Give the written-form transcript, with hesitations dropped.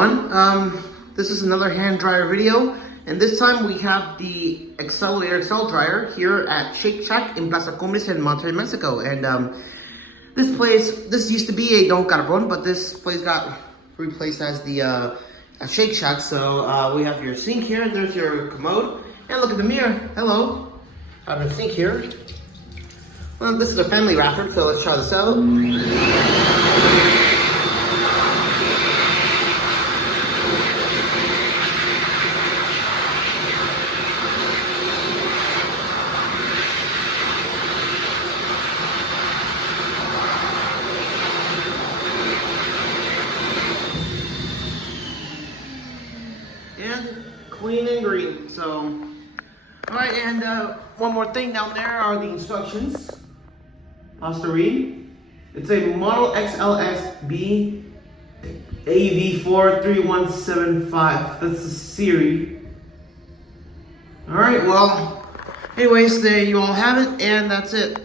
everyone, this is another hand dryer video, and this time we have the Xlerator Excel Dryer here at Shake Shack in Plaza Cumbres in Monterrey, Mexico. And this used to be a Don Carbon, but this place got replaced as the a Shake Shack. So we have your sink here, and there's your commode, and look at the mirror. Hello, I have a sink here. Well, this is a family wrapper, so let's try this out. And clean and green. So, all right, and one more thing down there are the instructions. Pause to read. It's a Model XLSB AV43175. That's the series. All right, well, anyways, there you all have it, and that's it.